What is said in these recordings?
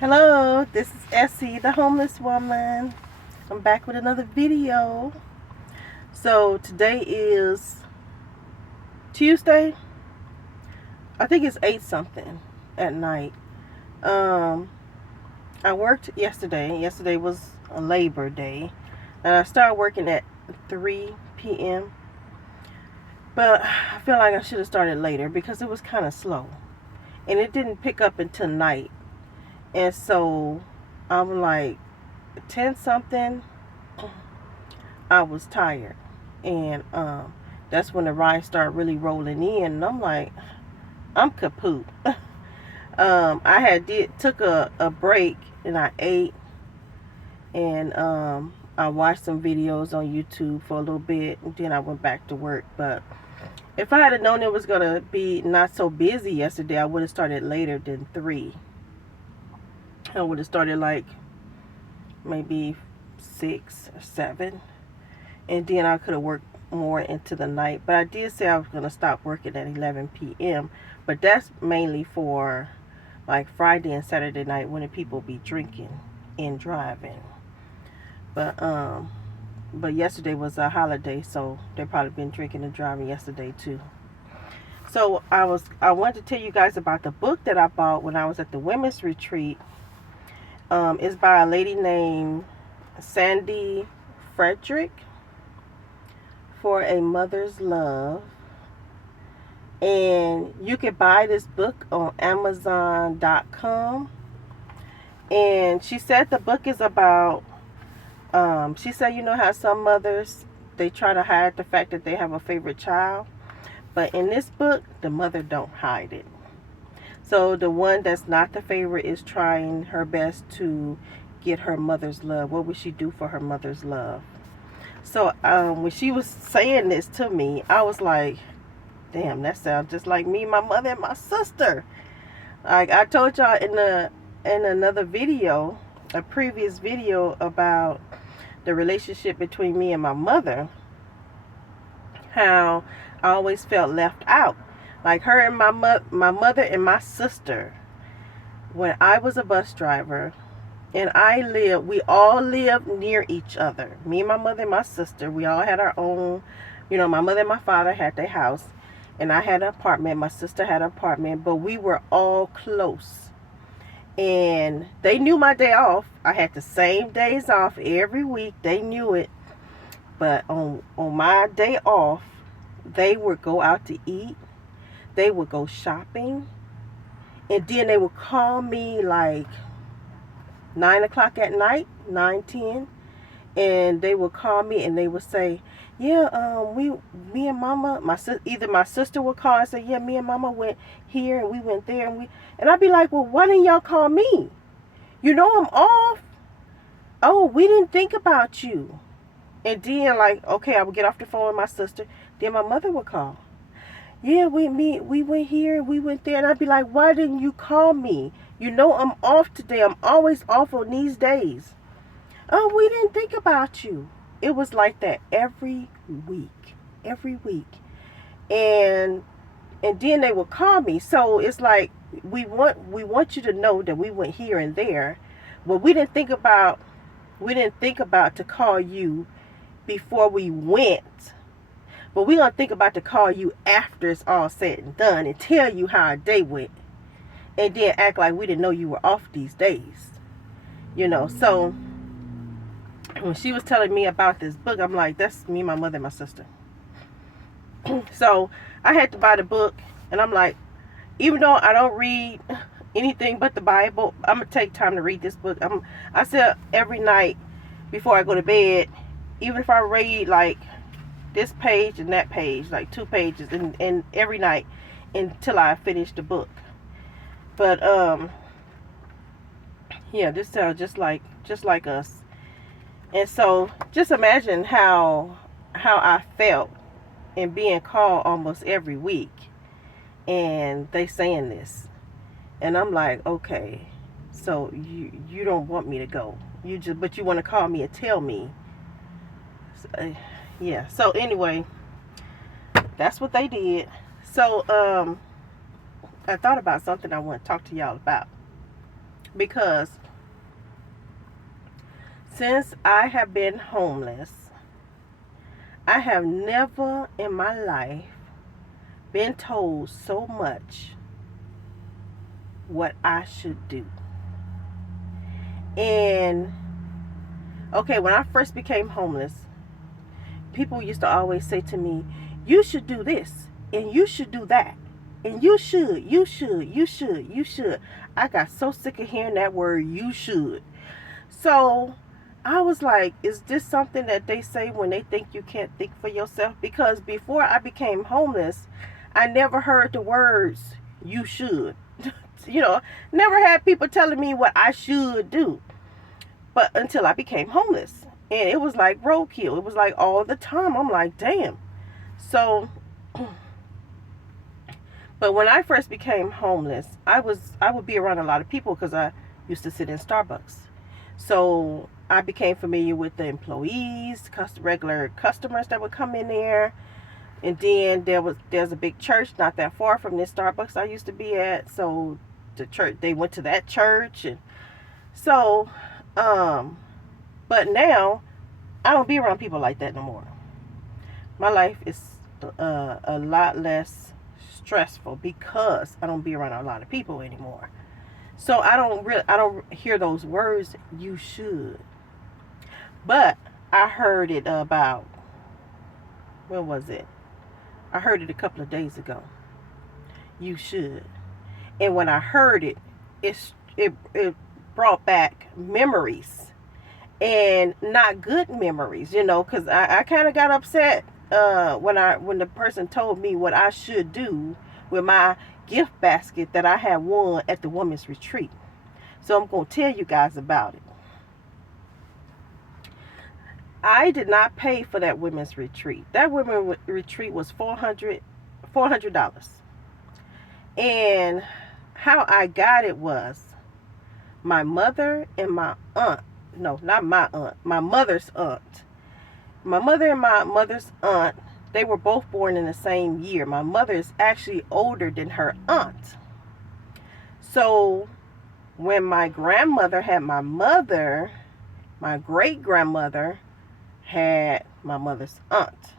Hello, this is Essie, the homeless woman. I'm back with another video. So today is Tuesday. I think it's 8 something at night. Um, I worked yesterday. Yesterday was a Labor Day. And I started working at 3 p.m. But I feel like I should have started later because it was kind of slow. And it didn't pick up until night. And so I'm like 10 something. I was tired, and that's when the rides started really rolling in, and I'm like, I'm kaput. I had took a break, and I ate, and I watched some videos on YouTube for a little bit, and then I went back to work. But if I had known it was gonna be not so busy yesterday, I would have started later than 3. I would have started like maybe 6 or 7, and then I could have worked more into the night. But I did say I was going to stop working at 11 p.m. But that's mainly for like Friday and Saturday night when the people be drinking and driving. But but yesterday was a holiday, so they probably been drinking and driving yesterday too. So I wanted to tell you guys about the book that I bought when I was at the women's retreat. It's by a lady named Sandy Frederick, For a Mother's Love. And you can buy this book on Amazon.com. And she said the book is about, she said, you know how some mothers, they try to hide the fact that they have a favorite child. But in this book, the mother don't hide it. So the one that's not the favorite is trying her best to get her mother's love. What would she do for her mother's love? So when she was saying this to me, I was like, damn, that sounds just like me, my mother, and my sister. Like I told y'all in another video, a previous video about the relationship between me and my mother, how I always felt left out. Like her and my mother and my sister. When I was a bus driver, and we all lived near each other. Me and my mother and my sister, we all had our own, my mother and my father had their house, and I had an apartment. My sister had an apartment, but we were all close. And they knew my day off. I had the same days off every week. They knew it. But on my day off, they would go out to eat. They would go shopping. And then they would call me like 9 o'clock at night, 9:10, and they would call me and they would say, yeah, me and mama, either my sister would call and say, yeah, me and mama went here and we went there, and I'd be like, well, why didn't y'all call me? You know I'm off. Oh, we didn't think about you. And then like, okay, I would get off the phone with my sister. Then my mother would call. Yeah, we went here, we went there, and I'd be like, why didn't you call me? You know I'm off today. I'm always off on these days. Oh, we didn't think about you. It was like that every week. Every week. And then they would call me. So it's like we want you to know that we went here and there. But we didn't think about to call you before we went. But we gonna think about to call you after it's all said and done and tell you how our day went. And then act like we didn't know you were off these days. So when she was telling me about this book, I'm like, that's me, my mother, and my sister. So I had to buy the book, and I'm like, even though I don't read anything but the Bible, I'm gonna take time to read this book. I said every night before I go to bed, even if I read like this page and that page, like 2 pages, and every night until I finish the book. But yeah, this sounds just like us. And so just imagine how I felt in being called almost every week, and they saying this, and I'm like, okay, so you don't want me to go, but you want to call me and tell me. So, yeah. So anyway, that's what they did. So I thought about something I want to talk to y'all about. because since I have been homeless, I have never in my life been told so much what I should do. And okay, when I first became homeless, people used to always say to me, you should do this and you should do that. And you should. I got so sick of hearing that word, you should. So I was like, is this something that they say when they think you can't think for yourself? Because before I became homeless, I never heard the words, you should. Never had people telling me what I should do. But until I became homeless. And it was like roadkill. It was like all the time. I'm like, damn. So, but when I first became homeless, I would be around a lot of people because I used to sit in Starbucks. So I became familiar with the employees, regular customers that would come in there. And then there's a big church not that far from this Starbucks I used to be at. So the church, they went to that church. And so, but now I don't be around people like that no more. My life is a lot less stressful because I don't be around a lot of people anymore. So I don't hear those words, you should. But I heard it about, when was it? I heard it a couple of days ago. You should. And when I heard it, it brought back memories. And not good memories, because I kind of got upset when the person told me what I should do with my gift basket that I had won at the women's retreat. So I'm going to tell you guys about it. I did not pay for that women's retreat. That women's retreat was $400. And how I got it was my mother and my aunt. No, not my aunt. My mother's aunt. My mother and my mother's aunt, they were both born in the same year. My mother is actually older than her aunt. So when my grandmother had my mother, my great-grandmother had my mother's aunt.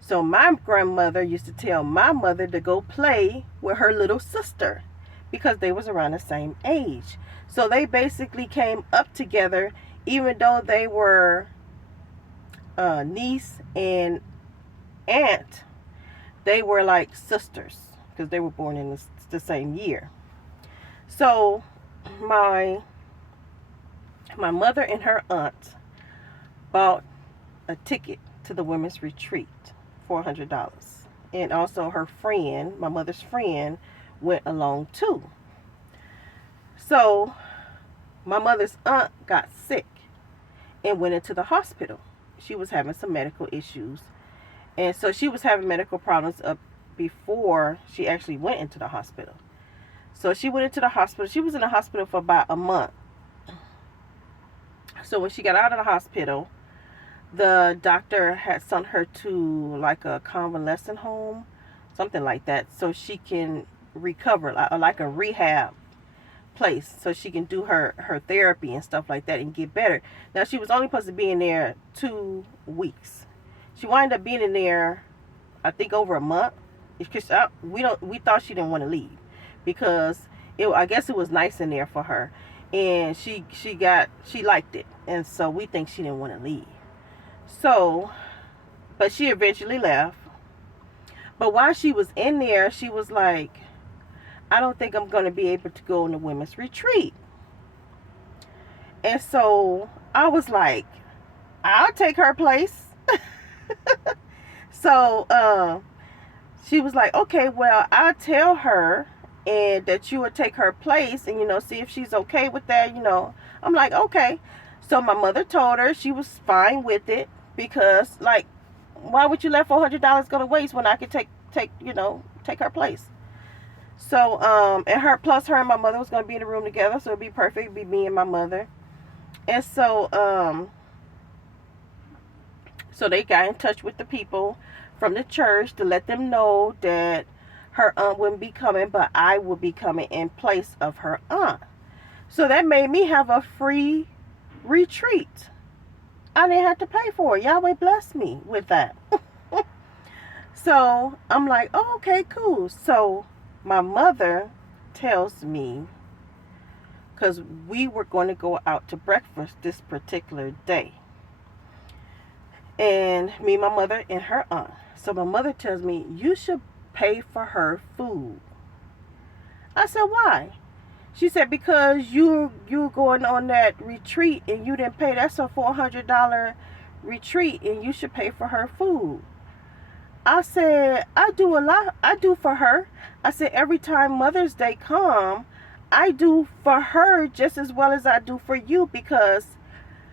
So my grandmother used to tell my mother to go play with her little sister because they was around the same age. So they basically came up together, even though they were niece and aunt. They were like sisters because they were born in the same year. So my mother and her aunt bought a ticket to the women's retreat, $400. And also her friend, my mother's friend, went along too. So my mother's aunt got sick and went into the hospital. She was having some medical issues. And so she was having medical problems up before she actually went into the hospital. So she went into the hospital. She was in the hospital for about a month. So when she got out of the hospital, the doctor had sent her to like a convalescent home, something like that, so she can recover, like a rehab place, so she can do her therapy and stuff like that and get better. Now, she was only supposed to be in there 2 weeks. She wound up being in there, I think, over a month. Because we thought she didn't want to leave because I guess it was nice in there for her, and she liked it, and so we think she didn't want to leave. So, but she eventually left. But while she was in there, she was like, I don't think I'm going to be able to go on the women's retreat. And so I was like, I'll take her place. So she was like, okay, well, I'll tell her and that you would take her place and, see if she's okay with that, I'm like, okay. So my mother told her she was fine with it because, like, why would you let $400 go to waste when I could take her place? So, and her and my mother was going to be in the room together, so it'd be perfect. It'd be me and my mother. And so, so they got in touch with the people from the church to let them know that her aunt wouldn't be coming, but I would be coming in place of her aunt. So that made me have a free retreat. I didn't have to pay for it. Yahweh blessed me with that. So I'm like, oh, okay, cool. So my mother tells me, because we were going to go out to breakfast this particular day. And me, my mother, and her aunt. So my mother tells me, you should pay for her food. I said, why? She said, because you going on that retreat and you didn't pay. That's a $400 retreat and you should pay for her food. I said, I do a lot. I do for her. I said, every time Mother's Day come, I do for her just as well as I do for you, because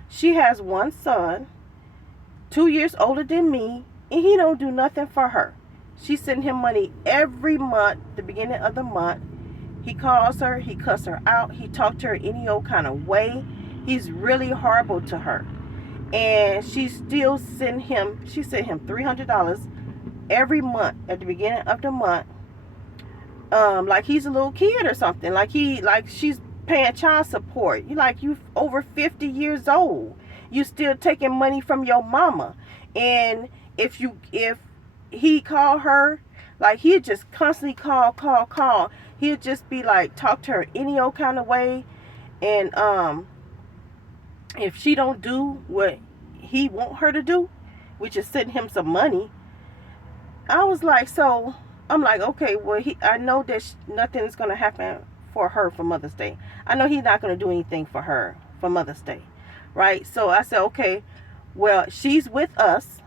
she has one son, 2 years older than me, and he don't do nothing for her. She send him money every month, the beginning of the month. He calls her, he cuss her out, he talk to her any old kind of way. He's really horrible to her. And she still sent him $300 every month at the beginning of the month. Like he's a little kid or something. Like she's paying child support. You over 50 years old. You still taking money from your mama. And if he call her, like he'd just constantly call. He'd just be like, talk to her any old kind of way. And if she don't do what he want her to do, which is send him some money, I was like, so I'm like, okay, well, I know that nothing's going to happen for her for Mother's Day. I know he's not going to do anything for her for Mother's Day, right? So I said, okay, well, she's with us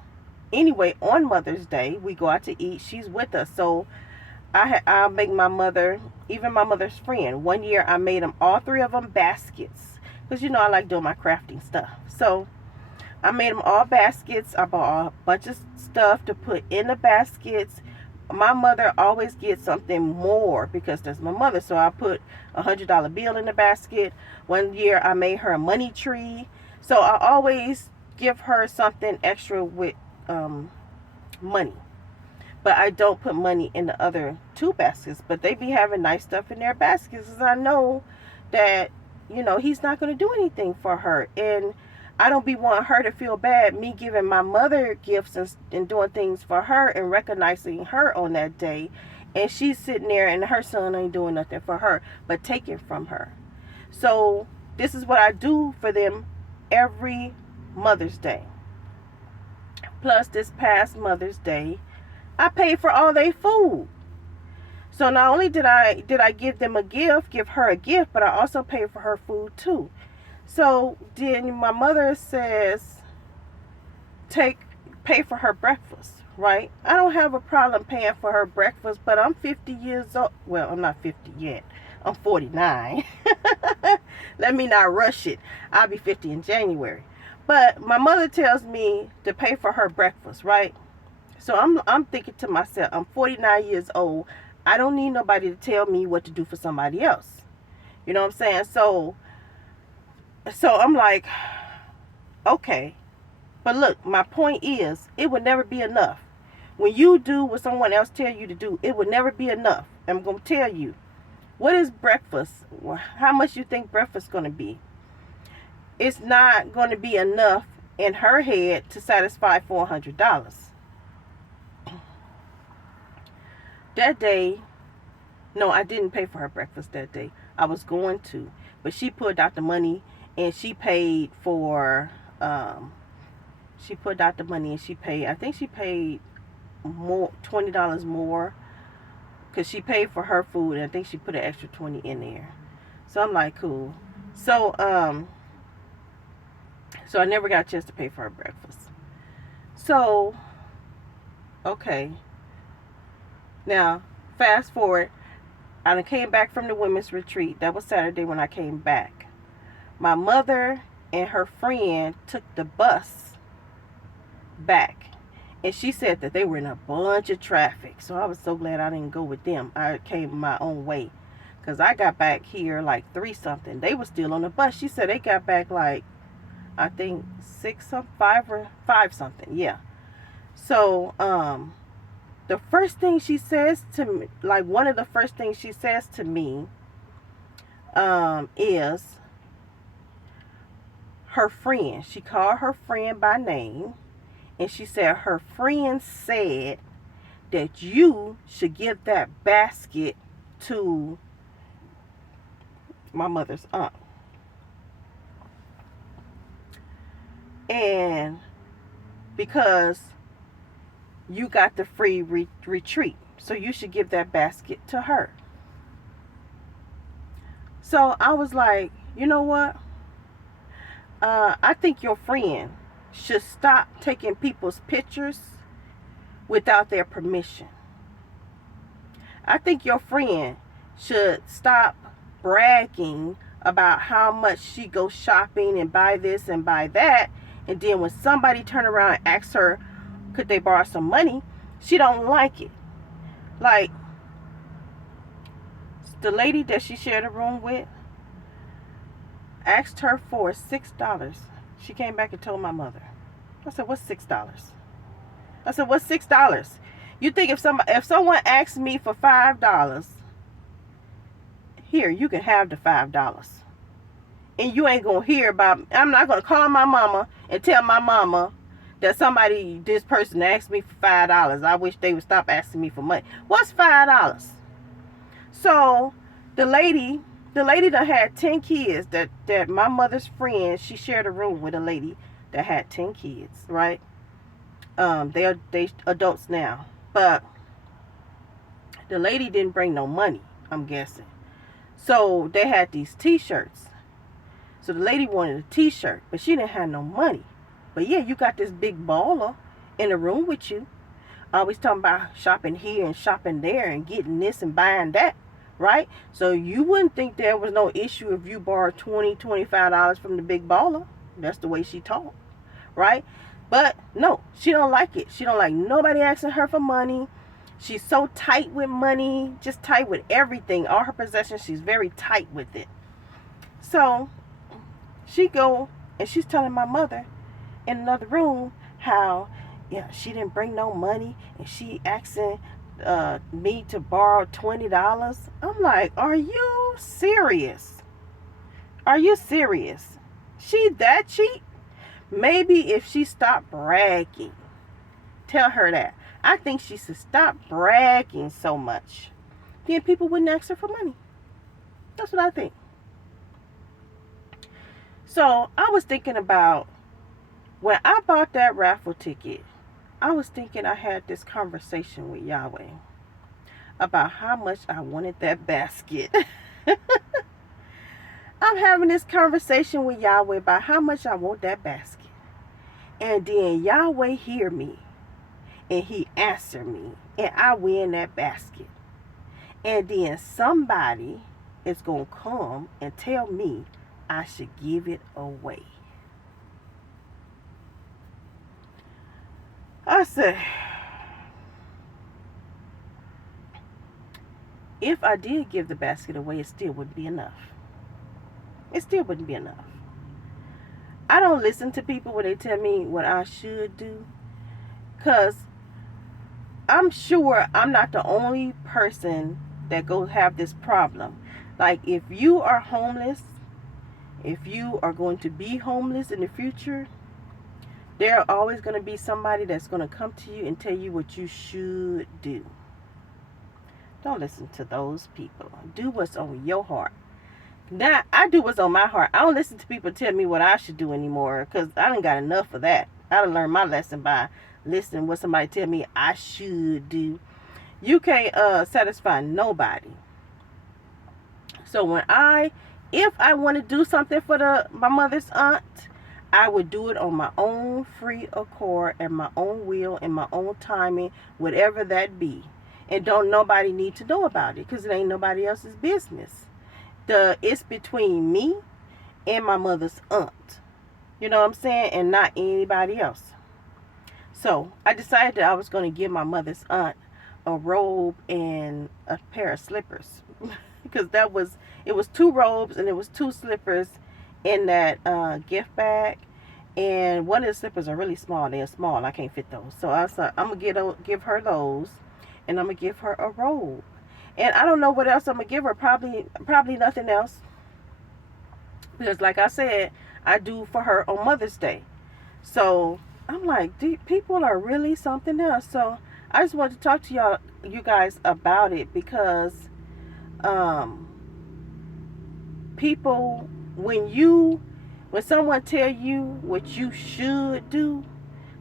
anyway on Mother's Day. We go out to eat. She's with us. So I make my mother, even my mother's friend. One year I made them, all three of them, baskets. Because, I like doing my crafting stuff. So I made them all baskets. I bought a bunch of stuff to put in the baskets. My mother always gets something more because that's my mother. So I put a $100 bill in the basket. One year I made her a money tree. So I always give her something extra with money. But I don't put money in the other two baskets. But they be having nice stuff in their baskets, because I know that, he's not going to do anything for her. And I don't be wanting her to feel bad, me giving my mother gifts and doing things for her and recognizing her on that day. And she's sitting there and her son ain't doing nothing for her, but taking from her. So this is what I do for them every Mother's Day. Plus this past Mother's Day, I paid for all their food. So not only did I give them give her a gift, but I also paid for her food too. So then my mother says, pay for her breakfast, right? I don't have a problem paying for her breakfast, but I'm 50 years old. Well, I'm not 50 yet. I'm 49. Let me not rush it. I'll be 50 in January. But my mother tells me to pay for her breakfast, right? So I'm thinking to myself, I'm 49 years old. I don't need nobody to tell me what to do for somebody else. You know what I'm saying? So I'm like, okay. But look, my point is, it would never be enough. When you do what someone else tell you to do, it would never be enough. I'm going to tell you. What is breakfast? How much you think breakfast is going to be? It's not going to be enough in her head to satisfy $400. That day, no, I didn't pay for her breakfast that day. I was going to. But she pulled out the money and she paid for, she put out the money and she paid, I think she paid more, $20 more, because she paid for her food and I think she put an extra 20 in there. So I'm like, cool. So I never got a chance to pay for her breakfast. So, okay. Now, fast forward, I came back from the women's retreat. That was Saturday when I came back. My mother and her friend took the bus back. And she said that they were in a bunch of traffic. So I was so glad I didn't go with them. I came my own way. Because I got back here like 3 something. They were still on the bus. She said they got back like, I think 5 something. Yeah. So, the first thing she says to me, like one of the first things she says to me, is her friend. She called her friend by name, and she said her friend said that you should give that basket to my mother's aunt. And because you got the free retreat, so you should give that basket to her. So I was like, you know what? I think your friend should stop taking people's pictures without their permission. I think your friend should stop bragging about how much she goes shopping and buy this and buy that, and then when somebody turn around and asks her could they borrow some money, she don't like it. Like the lady that she shared a room with asked her for $6. She came back and told my mother. I said, what's $6? I said, what's $6? You think if someone asks me for $5, here, you can have the $5. And you ain't going to hear about, I'm not going to call my mama and tell my mama that this person asked me for $5. I wish they would stop asking me for money. What's $5? So the lady that had 10 kids, that my mother's friend, she shared a room with a lady that had 10 kids, right? They adults now. But the lady didn't bring no money, I'm guessing. So they had these t-shirts. So the lady wanted a t-shirt, but she didn't have no money. But yeah, you got this big baller in the room with you, always talking about shopping here and shopping there and getting this and buying that, right? So you wouldn't think there was no issue if you borrowed $20, $25 from the big baller. That's the way she talked, right? But no, she don't like it. She don't like nobody asking her for money. She's so tight with money, just tight with everything. All her possessions, she's very tight with it. So she go and she's telling my mother in another room how, yeah, she didn't bring no money and she asking me to borrow $20. I'm like, are you serious? Are you serious? She that cheap? Maybe if she stopped bragging, tell her that. I think she should stop bragging so much. Then people wouldn't ask her for money. That's what I think. So I was thinking about when I bought that raffle ticket, I was thinking I had this conversation with Yahweh about how much I wanted that basket. I'm having this conversation with Yahweh about how much I want that basket. And then Yahweh hear me. And he answered me. And I win that basket. And then somebody is going to come and tell me I should give it away. I said, if I did give the basket away, it still wouldn't be enough. It still wouldn't be enough. I don't listen to people when they tell me what I should do, because I'm sure I'm not the only person that goes have this problem. Like, if you are homeless, if you are going to be homeless in the future, there are always going to be somebody that's going to come to you and tell you what you should do. Don't listen to those people. Do what's on your heart. Now, I do what's on my heart. I don't listen to people tell me what I should do anymore, because I done got enough of that. I done learned my lesson by listening what somebody tell me I should do. You can't satisfy nobody. So if I want to do something for my mother's aunt, I would do it on my own free accord and my own will and my own timing, whatever that be. And don't nobody need to know about it, because it ain't nobody else's business. It's between me and my mother's aunt. You know what I'm saying? And not anybody else. So I decided that I was going to give my mother's aunt a robe and a pair of slippers. Because it was 2 robes and it was 2 slippers in that gift bag. And one of the slippers are really small. They're small. I can't fit those. So I said, I'm going to give her those. And I'm going to give her a robe. And I don't know what else I'm going to give her. Probably nothing else. Because like I said, I do for her on Mother's Day. So I'm like, people are really something else. So I just wanted to talk to you guys about it, because um, people, when someone tell you what you should do,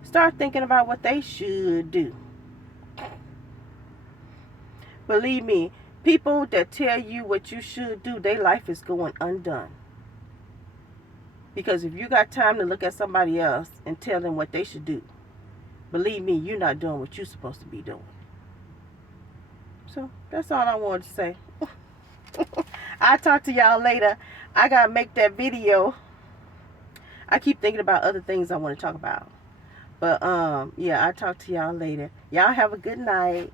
start thinking about what they should do. Believe me, people that tell you what you should do, their life is going undone. Because if you got time to look at somebody else and tell them what they should do, believe me, you're not doing what you're supposed to be doing. So that's all I wanted to say. I'll talk to y'all later. I gotta make that video. I keep thinking about other things I want to talk about. But yeah, I'll talk to y'all later. Y'all have a good night.